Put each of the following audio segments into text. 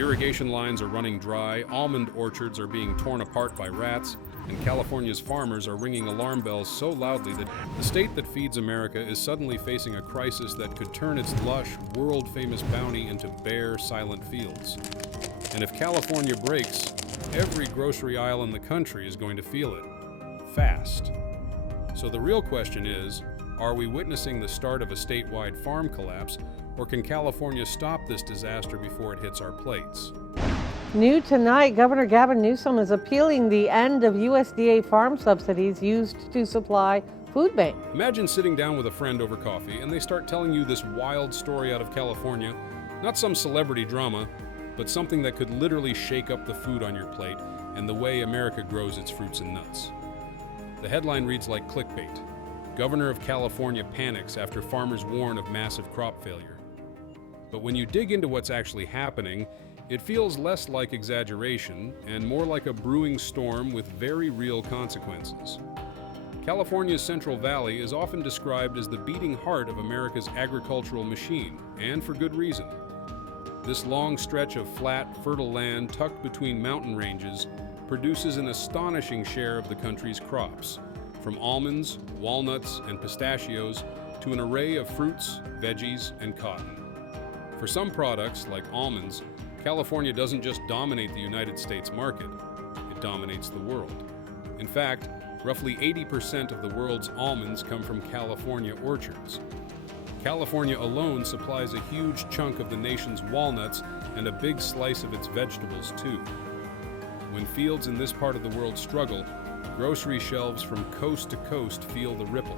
Irrigation lines are running dry, almond orchards are being torn apart by rats, and California's farmers are ringing alarm bells so loudly that the state that feeds America is suddenly facing a crisis that could turn its lush, world-famous bounty into bare, silent fields. And if California breaks, every grocery aisle in the country is going to feel it. Fast. So the real question is, are we witnessing the start of a statewide farm collapse, or can California stop this disaster before it hits our plates? New tonight, Governor Gavin Newsom is appealing the end of USDA farm subsidies used to supply food banks. Imagine sitting down with a friend over coffee and they start telling you this wild story out of California, not some celebrity drama, but something that could literally shake up the food on your plate and the way America grows its fruits and nuts. The headline reads like clickbait. Governor of California panics after farmers warn of massive crop failure. But when you dig into what's actually happening, it feels less like exaggeration and more like a brewing storm with very real consequences. California's Central Valley is often described as the beating heart of America's agricultural machine, and for good reason. This long stretch of flat, fertile land tucked between mountain ranges produces an astonishing share of the country's crops, from almonds, walnuts, and pistachios to an array of fruits, veggies, and cotton. For some products, like almonds, California doesn't just dominate the United States market, it dominates the world. In fact, roughly 80% of the world's almonds come from California orchards. California alone supplies a huge chunk of the nation's walnuts and a big slice of its vegetables, too. When fields in this part of the world struggle, grocery shelves from coast to coast feel the ripple.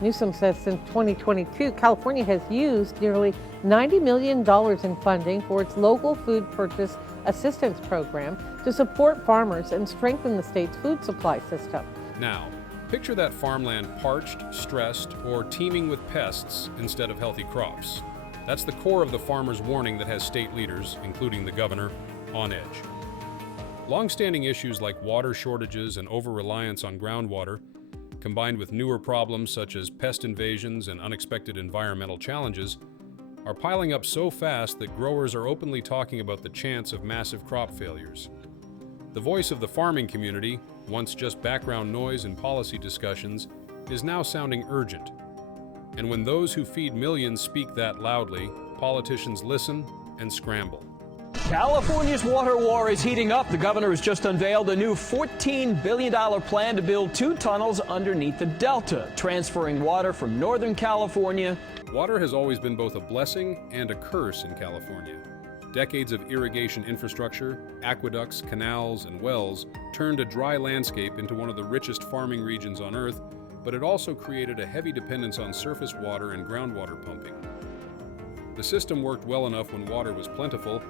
Newsom says since 2022, California has used nearly $90 million in funding for its local food purchase assistance program to support farmers and strengthen the state's food supply system. Now, picture that farmland parched, stressed, or teeming with pests instead of healthy crops. That's the core of the farmer's warning that has state leaders, including the governor, on edge. Long-standing issues like water shortages and over-reliance on groundwater, combined with newer problems such as pest invasions and unexpected environmental challenges, are piling up so fast that growers are openly talking about the chance of massive crop failures. The voice of the farming community, once just background noise in policy discussions, is now sounding urgent. And when those who feed millions speak that loudly, politicians listen and scramble. California's water war is heating up. The governor has just unveiled a new $14 billion plan to build 2 tunnels underneath the Delta, transferring water from Northern California. Water has always been both a blessing and a curse in California. Decades of irrigation infrastructure, aqueducts, canals, and wells turned a dry landscape into one of the richest farming regions on Earth, but it also created a heavy dependence on surface water and groundwater pumping. The system worked well enough when water was plentiful,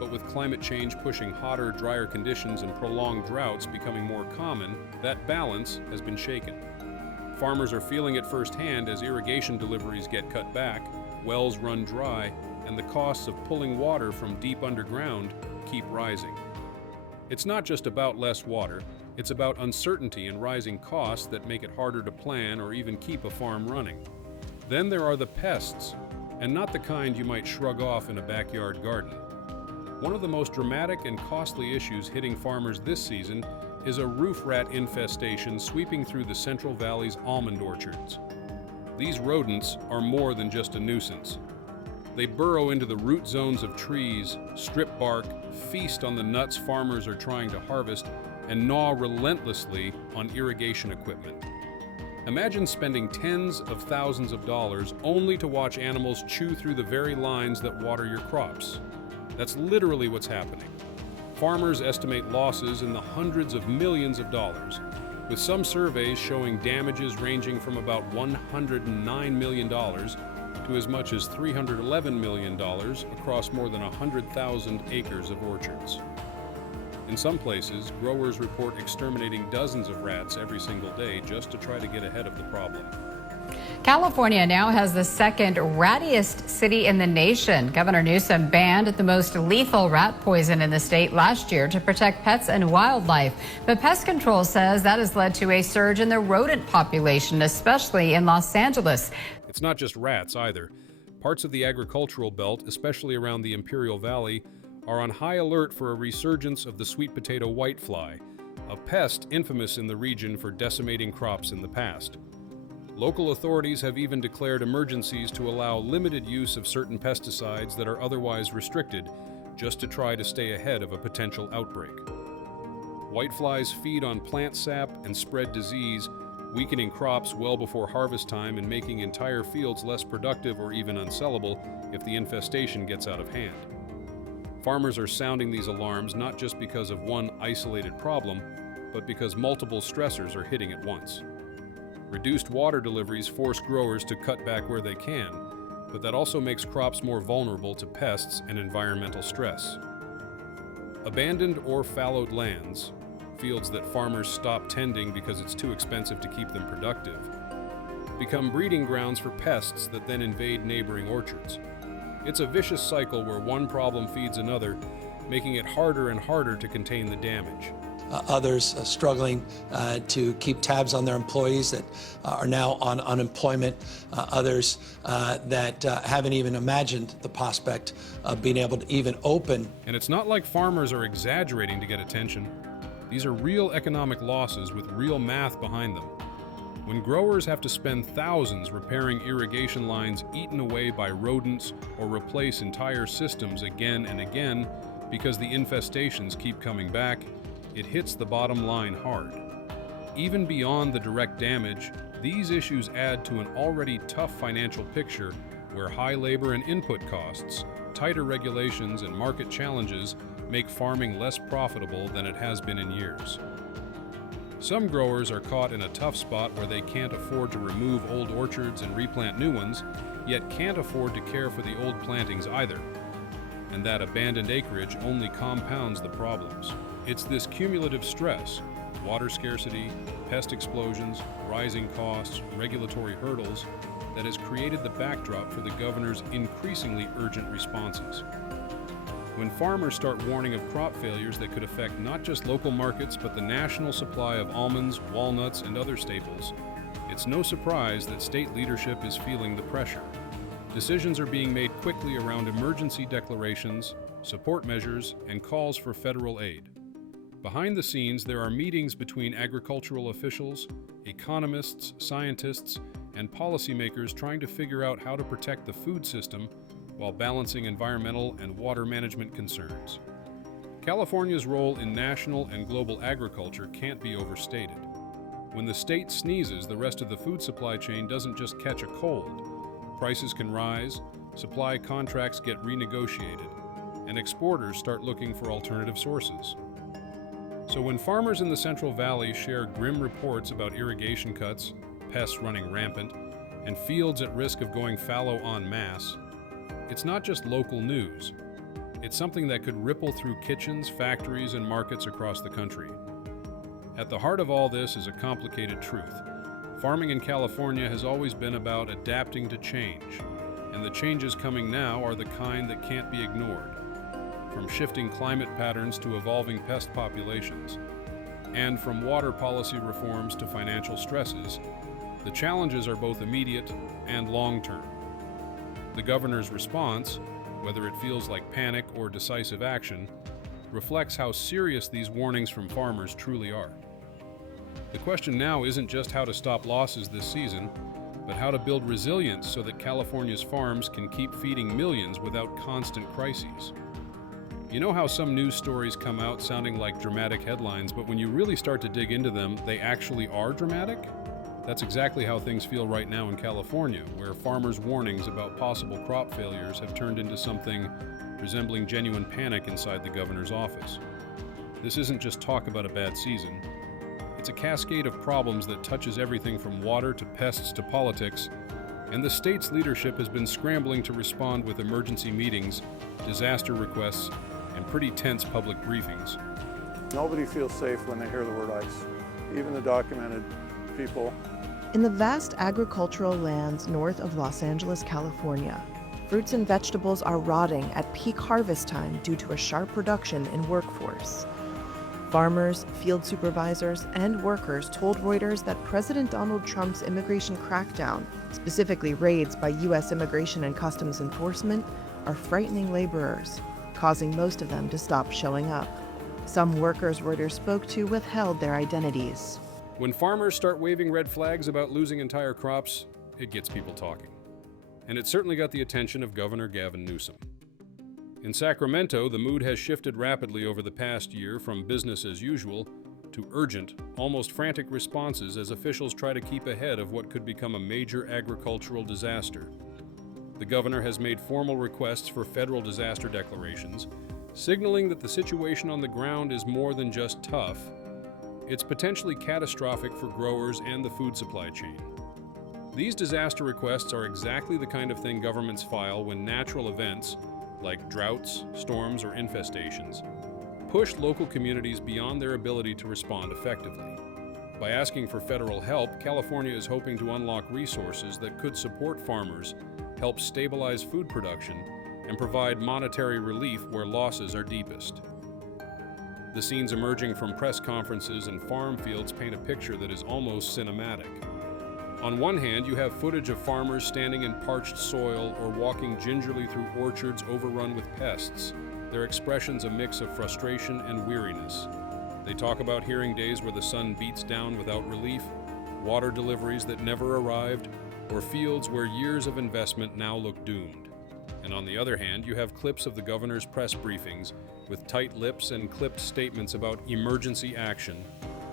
but with climate change pushing hotter, drier conditions and prolonged droughts becoming more common, that balance has been shaken. Farmers are feeling it firsthand as irrigation deliveries get cut back, wells run dry, and the costs of pulling water from deep underground keep rising. It's not just about less water, it's about uncertainty and rising costs that make it harder to plan or even keep a farm running. Then there are the pests, and not the kind you might shrug off in a backyard garden. One of the most dramatic and costly issues hitting farmers this season is a roof rat infestation sweeping through the Central Valley's almond orchards. These rodents are more than just a nuisance. They burrow into the root zones of trees, strip bark, feast on the nuts farmers are trying to harvest, and gnaw relentlessly on irrigation equipment. Imagine spending tens of thousands of dollars only to watch animals chew through the very lines that water your crops. That's literally what's happening. Farmers estimate losses in the hundreds of millions of dollars, with some surveys showing damages ranging from about $109 million to as much as $311 million across more than 100,000 acres of orchards. In some places, growers report exterminating dozens of rats every single day just to try to get ahead of the problem. California now has the second rattiest city in the nation. Governor Newsom banned the most lethal rat poison in the state last year to protect pets and wildlife. But pest control says that has led to a surge in the rodent population, especially in Los Angeles. It's not just rats either. Parts of the agricultural belt, especially around the Imperial Valley, are on high alert for a resurgence of the sweet potato whitefly, a pest infamous in the region for decimating crops in the past. Local authorities have even declared emergencies to allow limited use of certain pesticides that are otherwise restricted, just to try to stay ahead of a potential outbreak. Whiteflies feed on plant sap and spread disease, weakening crops well before harvest time and making entire fields less productive or even unsellable if the infestation gets out of hand. Farmers are sounding these alarms not just because of one isolated problem, but because multiple stressors are hitting at once. Reduced water deliveries force growers to cut back where they can, but that also makes crops more vulnerable to pests and environmental stress. Abandoned or fallowed lands, fields that farmers stop tending because it's too expensive to keep them productive, become breeding grounds for pests that then invade neighboring orchards. It's a vicious cycle where one problem feeds another, making it harder and harder to contain the damage. Others struggling to keep tabs on their employees that are now on unemployment. Others that haven't even imagined the prospect of being able to even open. And it's not like farmers are exaggerating to get attention. These are real economic losses with real math behind them. When growers have to spend thousands repairing irrigation lines eaten away by rodents or replace entire systems again and again because the infestations keep coming back, it hits the bottom line hard. Even beyond the direct damage, these issues add to an already tough financial picture where high labor and input costs, tighter regulations, and market challenges make farming less profitable than it has been in years. Some growers are caught in a tough spot where they can't afford to remove old orchards and replant new ones, yet can't afford to care for the old plantings either. And that abandoned acreage only compounds the problems. It's this cumulative stress, water scarcity, pest explosions, rising costs, regulatory hurdles, that has created the backdrop for the governor's increasingly urgent responses. When farmers start warning of crop failures that could affect not just local markets but the national supply of almonds, walnuts, and other staples, it's no surprise that state leadership is feeling the pressure. Decisions are being made quickly around emergency declarations, support measures, and calls for federal aid. Behind the scenes, there are meetings between agricultural officials, economists, scientists, and policymakers trying to figure out how to protect the food system while balancing environmental and water management concerns. California's role in national and global agriculture can't be overstated. When the state sneezes, the rest of the food supply chain doesn't just catch a cold. Prices can rise, supply contracts get renegotiated, and exporters start looking for alternative sources. So when farmers in the Central Valley share grim reports about irrigation cuts, pests running rampant, and fields at risk of going fallow en masse, it's not just local news. It's something that could ripple through kitchens, factories, and markets across the country. At the heart of all this is a complicated truth. Farming in California has always been about adapting to change, and the changes coming now are the kind that can't be ignored. From shifting climate patterns to evolving pest populations, and from water policy reforms to financial stresses, the challenges are both immediate and long-term. The governor's response, whether it feels like panic or decisive action, reflects how serious these warnings from farmers truly are. The question now isn't just how to stop losses this season, but how to build resilience so that California's farms can keep feeding millions without constant crises. You know how some news stories come out sounding like dramatic headlines, but when you really start to dig into them, they actually are dramatic? That's exactly how things feel right now in California, where farmers' warnings about possible crop failures have turned into something resembling genuine panic inside the governor's office. This isn't just talk about a bad season. It's a cascade of problems that touches everything from water to pests to politics, and the state's leadership has been scrambling to respond with emergency meetings, disaster requests, and pretty tense public briefings. Nobody feels safe when they hear the word ice, even the documented people. In the vast agricultural lands north of Los Angeles, California, fruits and vegetables are rotting at peak harvest time due to a sharp reduction in workforce. Farmers, field supervisors, and workers told Reuters that President Donald Trump's immigration crackdown, specifically raids by U.S. Immigration and Customs Enforcement, are frightening laborers, causing most of them to stop showing up. Some workers Reuters spoke to withheld their identities. When farmers start waving red flags about losing entire crops, it gets people talking. And it certainly got the attention of Governor Gavin Newsom. In Sacramento, the mood has shifted rapidly over the past year from business as usual to urgent, almost frantic responses as officials try to keep ahead of what could become a major agricultural disaster. The governor has made formal requests for federal disaster declarations, signaling that the situation on the ground is more than just tough. It's potentially catastrophic for growers and the food supply chain. These disaster requests are exactly the kind of thing governments file when natural events, like droughts, storms, or infestations, push local communities beyond their ability to respond effectively. By asking for federal help, California is hoping to unlock resources that could support farmers, help stabilize food production, and provide monetary relief where losses are deepest. The scenes emerging from press conferences and farm fields paint a picture that is almost cinematic. On one hand, you have footage of farmers standing in parched soil or walking gingerly through orchards overrun with pests, their expressions a mix of frustration and weariness. They talk about hearing days where the sun beats down without relief, water deliveries that never arrived, or fields where years of investment now look doomed. And on the other hand, you have clips of the governor's press briefings with tight lips and clipped statements about emergency action,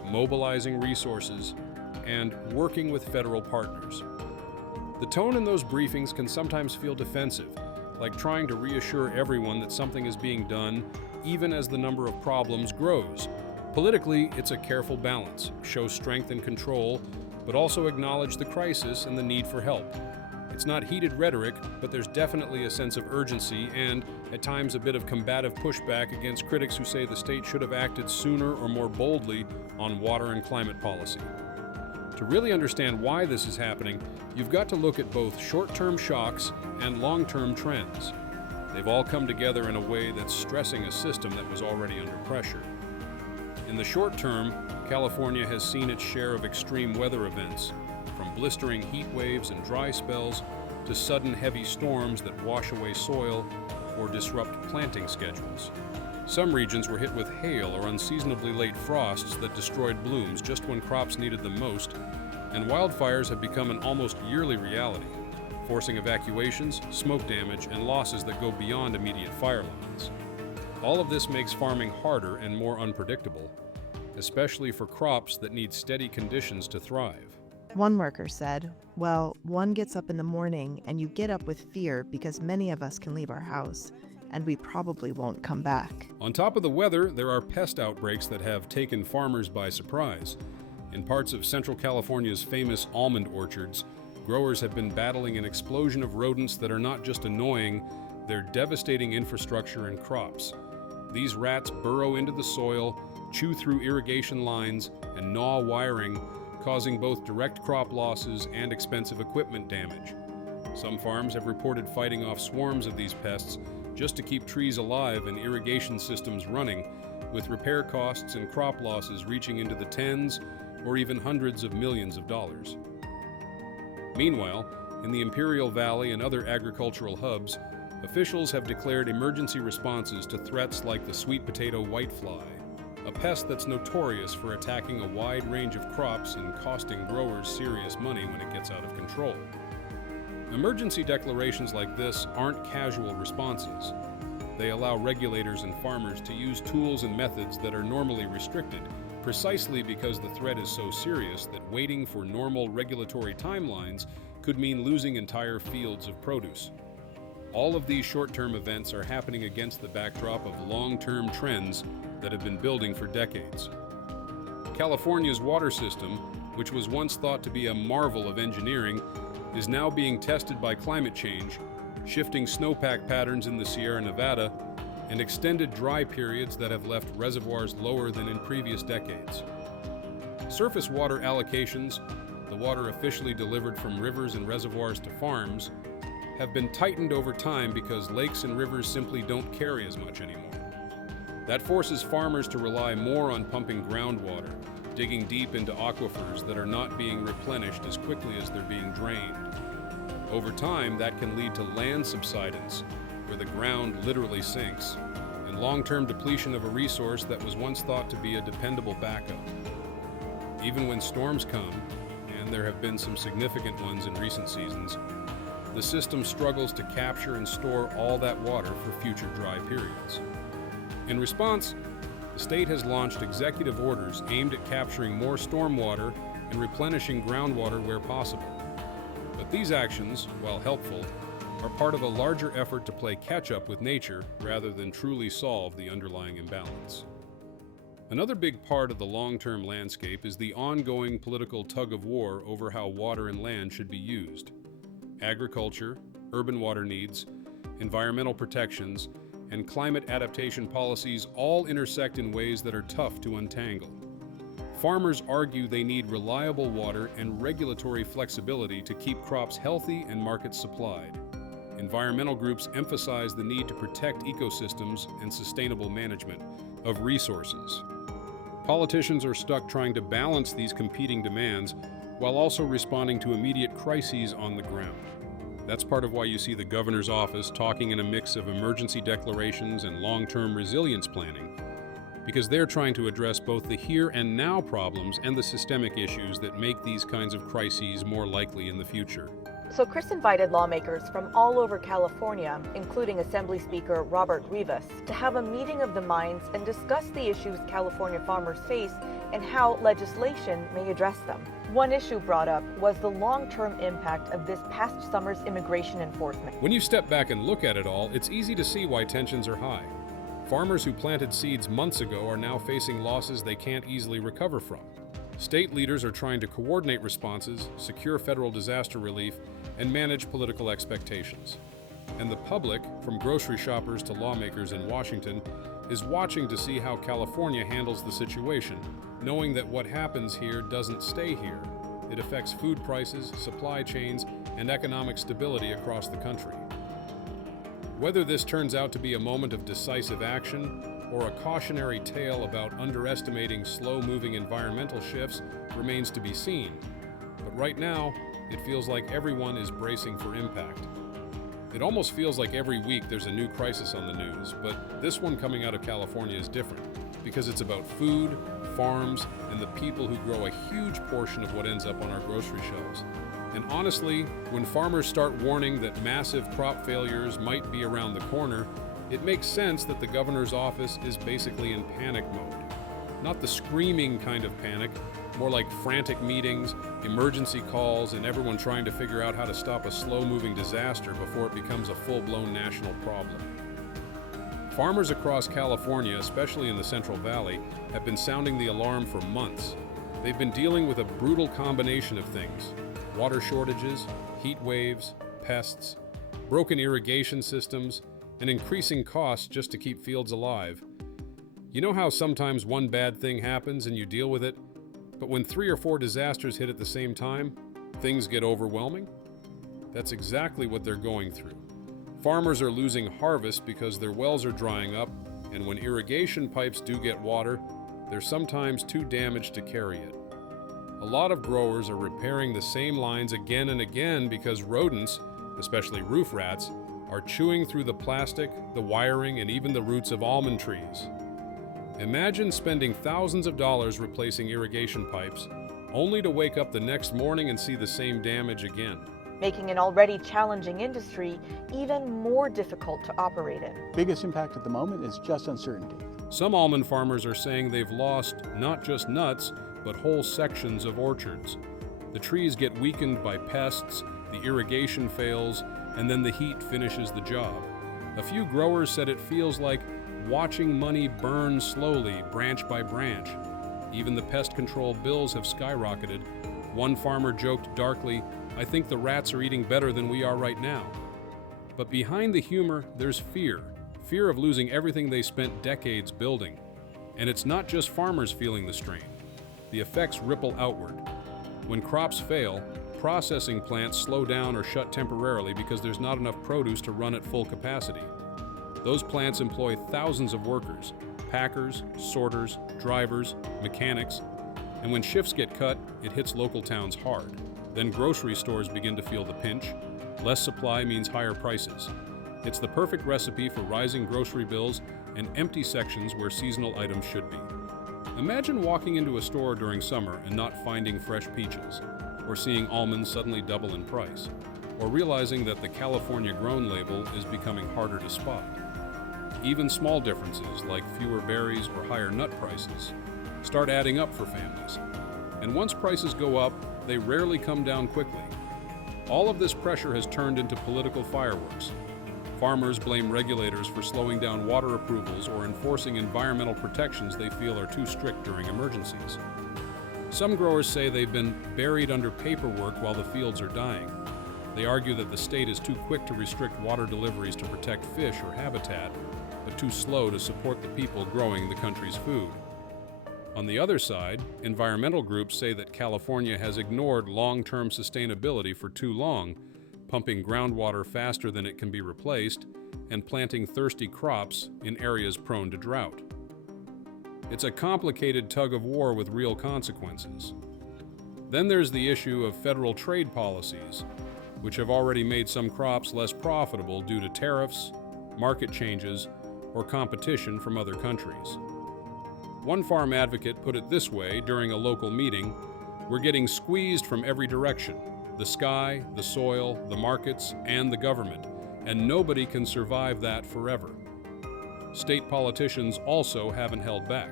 mobilizing resources, and working with federal partners. The tone in those briefings can sometimes feel defensive, like trying to reassure everyone that something is being done, even as the number of problems grows. Politically, it's a careful balance, show strength and control, but also acknowledge the crisis and the need for help. It's not heated rhetoric, but there's definitely a sense of urgency and, at times, a bit of combative pushback against critics who say the state should have acted sooner or more boldly on water and climate policy. To really understand why this is happening, you've got to look at both short-term shocks and long-term trends. They've all come together in a way that's stressing a system that was already under pressure. In the short term, California has seen its share of extreme weather events, from blistering heat waves and dry spells to sudden heavy storms that wash away soil or disrupt planting schedules. Some regions were hit with hail or unseasonably late frosts that destroyed blooms just when crops needed them most, and wildfires have become an almost yearly reality, forcing evacuations, smoke damage, and losses that go beyond immediate fire lines. All of this makes farming harder and more unpredictable, especially for crops that need steady conditions to thrive. One worker said, "Well, one gets up in the morning and you get up with fear because many of us can leave our house, and we probably won't come back." On top of the weather, there are pest outbreaks that have taken farmers by surprise. In parts of Central California's famous almond orchards, growers have been battling an explosion of rodents that are not just annoying, they're devastating infrastructure and crops. These rats burrow into the soil, chew through irrigation lines, and gnaw wiring, causing both direct crop losses and expensive equipment damage. Some farms have reported fighting off swarms of these pests just to keep trees alive and irrigation systems running, with repair costs and crop losses reaching into the tens or even hundreds of millions of dollars. Meanwhile, in the Imperial Valley and other agricultural hubs, officials have declared emergency responses to threats like the sweet potato whitefly, a pest that's notorious for attacking a wide range of crops and costing growers serious money when it gets out of control. Emergency declarations like this aren't casual responses. They allow regulators and farmers to use tools and methods that are normally restricted, precisely because the threat is so serious that waiting for normal regulatory timelines could mean losing entire fields of produce. All of these short-term events are happening against the backdrop of long-term trends that have been building for decades. California's water system, which was once thought to be a marvel of engineering, is now being tested by climate change, shifting snowpack patterns in the Sierra Nevada, and extended dry periods that have left reservoirs lower than in previous decades. Surface water allocations, the water officially delivered from rivers and reservoirs to farms, have been tightened over time because lakes and rivers simply don't carry as much anymore. That forces farmers to rely more on pumping groundwater, digging deep into aquifers that are not being replenished as quickly as they're being drained. Over time, that can lead to land subsidence, where the ground literally sinks. long-term depletion of a resource that was once thought to be a dependable backup. Even when storms come, and there have been some significant ones in recent seasons, the system struggles to capture and store all that water for future dry periods. In response, the state has launched executive orders aimed at capturing more stormwater and replenishing groundwater where possible. But these actions, while helpful, are part of a larger effort to play catch-up with nature rather than truly solve the underlying imbalance. Another big part of the long-term landscape is the ongoing political tug-of-war over how water and land should be used. Agriculture, urban water needs, environmental protections, and climate adaptation policies all intersect in ways that are tough to untangle. Farmers argue they need reliable water and regulatory flexibility to keep crops healthy and markets supplied. Environmental groups emphasize the need to protect ecosystems and sustainable management of resources. Politicians are stuck trying to balance these competing demands while also responding to immediate crises on the ground. That's part of why you see the governor's office talking in a mix of emergency declarations and long-term resilience planning, because they're trying to address both the here and now problems and the systemic issues that make these kinds of crises more likely in the future. So Chris invited lawmakers from all over California, including Assembly Speaker Robert Rivas, to have a meeting of the minds and discuss the issues California farmers face and how legislation may address them. One issue brought up was the long-term impact of this past summer's immigration enforcement. When you step back and look at it all, it's easy to see why tensions are high. Farmers who planted seeds months ago are now facing losses they can't easily recover from. State leaders are trying to coordinate responses, secure federal disaster relief, and manage political expectations. And the public, from grocery shoppers to lawmakers in Washington, is watching to see how California handles the situation, knowing that what happens here doesn't stay here. It affects food prices, supply chains, and economic stability across the country. Whether this turns out to be a moment of decisive action or a cautionary tale about underestimating slow-moving environmental shifts remains to be seen. But right now, it feels like everyone is bracing for impact. It almost feels like every week there's a new crisis on the news, but this one coming out of California is different because it's about food, farms, and the people who grow a huge portion of what ends up on our grocery shelves. And honestly, when farmers start warning that massive crop failures might be around the corner, it makes sense that the governor's office is basically in panic mode. Not the screaming kind of panic, more like frantic meetings, emergency calls, and everyone trying to figure out how to stop a slow-moving disaster before it becomes a full-blown national problem. Farmers across California, especially in the Central Valley, have been sounding the alarm for months. They've been dealing with a brutal combination of things: water shortages, heat waves, pests, broken irrigation systems, and increasing costs just to keep fields alive. You know how sometimes one bad thing happens and you deal with it, but when 3 or 4 disasters hit at the same time, things get overwhelming? That's exactly what they're going through. Farmers are losing harvest because their wells are drying up, and when irrigation pipes do get water, they're sometimes too damaged to carry it. A lot of growers are repairing the same lines again and again because rodents, especially roof rats, are chewing through the plastic, the wiring, and even the roots of almond trees. Imagine spending thousands of dollars replacing irrigation pipes, only to wake up the next morning and see the same damage again. Making an already challenging industry even more difficult to operate in. Biggest impact at the moment is just uncertainty. Some almond farmers are saying they've lost not just nuts, but whole sections of orchards. The trees get weakened by pests, the irrigation fails, and then the heat finishes the job. A few growers said it feels like watching money burn slowly, branch by branch. Even the pest control bills have skyrocketed. One farmer joked darkly, "I think the rats are eating better than we are right now." But behind the humor, there's fear. Fear of losing everything they spent decades building. And it's not just farmers feeling the strain. The effects ripple outward. When crops fail, processing plants slow down or shut temporarily because there's not enough produce to run at full capacity. Those plants employ thousands of workers, packers, sorters, drivers, mechanics, and when shifts get cut, it hits local towns hard. Then grocery stores begin to feel the pinch. Less supply means higher prices. It's the perfect recipe for rising grocery bills and empty sections where seasonal items should be. Imagine walking into a store during summer and not finding fresh peaches, or seeing almonds suddenly double in price, or realizing that the California Grown label is becoming harder to spot. Even small differences like fewer berries or higher nut prices start adding up for families. And once prices go up, they rarely come down quickly. All of this pressure has turned into political fireworks. Farmers blame regulators for slowing down water approvals or enforcing environmental protections they feel are too strict during emergencies. Some growers say they've been buried under paperwork while the fields are dying. They argue that the state is too quick to restrict water deliveries to protect fish or habitat, but too slow to support the people growing the country's food. On the other side, environmental groups say that California has ignored long-term sustainability for too long, pumping groundwater faster than it can be replaced, and planting thirsty crops in areas prone to drought. It's a complicated tug-of-war with real consequences. Then there's the issue of federal trade policies, which have already made some crops less profitable due to tariffs, market changes, or competition from other countries. One farm advocate put it this way during a local meeting: "We're getting squeezed from every direction, the sky, the soil, the markets, and the government, and nobody can survive that forever." State politicians also haven't held back.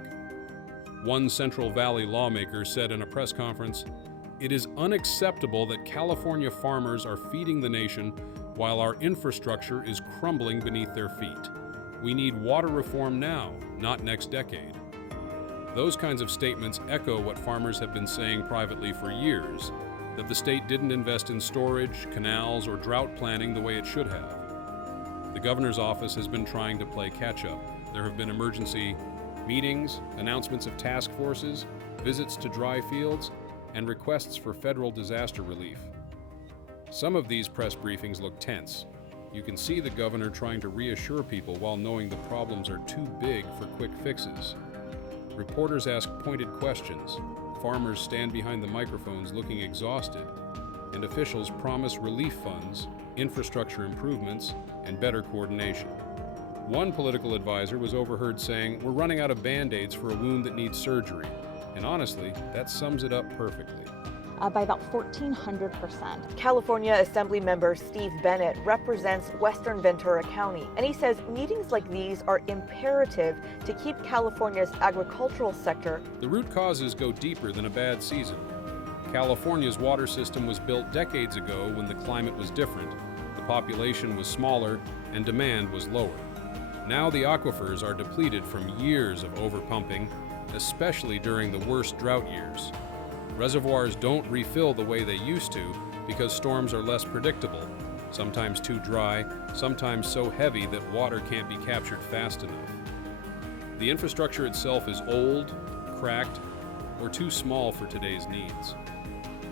One Central Valley lawmaker said in a press conference, "It is unacceptable that California farmers are feeding the nation while our infrastructure is crumbling beneath their feet. We need water reform now, not next decade." Those kinds of statements echo what farmers have been saying privately for years, that the state didn't invest in storage, canals, or drought planning the way it should have. The governor's office has been trying to play catch-up. There have been emergency meetings, announcements of task forces, visits to dry fields, and requests for federal disaster relief. Some of these press briefings look tense. You can see the governor trying to reassure people while knowing the problems are too big for quick fixes. Reporters ask pointed questions, farmers stand behind the microphones looking exhausted, and officials promise relief funds, infrastructure improvements, and better coordination. One political advisor was overheard saying, "We're running out of Band-Aids for a wound that needs surgery." And honestly, that sums it up perfectly. By about 1,400%. California Assembly member Steve Bennett represents Western Ventura County, and he says meetings like these are imperative to keep California's agricultural sector. The root causes go deeper than a bad season. California's water system was built decades ago when the climate was different, the population was smaller, and demand was lower. Now the aquifers are depleted from years of overpumping, especially during the worst drought years. Reservoirs don't refill the way they used to because storms are less predictable, sometimes too dry, sometimes so heavy that water can't be captured fast enough. The infrastructure itself is old, cracked, or too small for today's needs.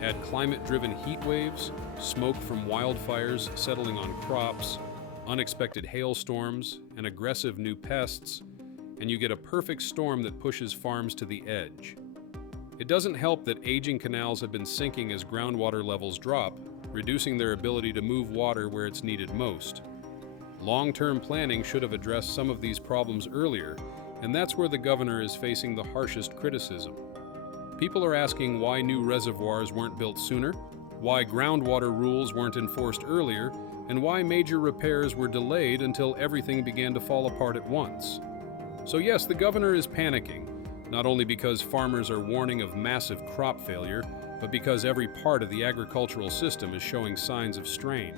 Add climate-driven heat waves, smoke from wildfires settling on crops, unexpected hailstorms, and aggressive new pests, and you get a perfect storm that pushes farms to the edge. It doesn't help that aging canals have been sinking as groundwater levels drop, reducing their ability to move water where it's needed most. Long-term planning should have addressed some of these problems earlier, and that's where the governor is facing the harshest criticism. People are asking why new reservoirs weren't built sooner, why groundwater rules weren't enforced earlier, and why major repairs were delayed until everything began to fall apart at once. So yes, the governor is panicking, not only because farmers are warning of massive crop failure, but because every part of the agricultural system is showing signs of strain.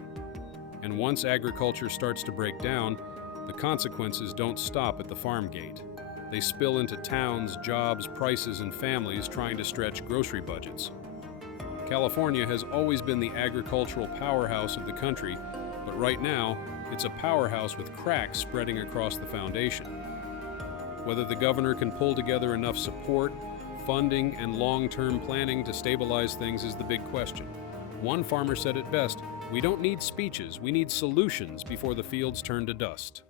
And once agriculture starts to break down, the consequences don't stop at the farm gate. They spill into towns, jobs, prices, and families trying to stretch grocery budgets. California has always been the agricultural powerhouse of the country, but right now, it's a powerhouse with cracks spreading across the foundation. Whether the governor can pull together enough support, funding, and long-term planning to stabilize things is the big question. One farmer said it best, "We don't need speeches, we need solutions before the fields turn to dust."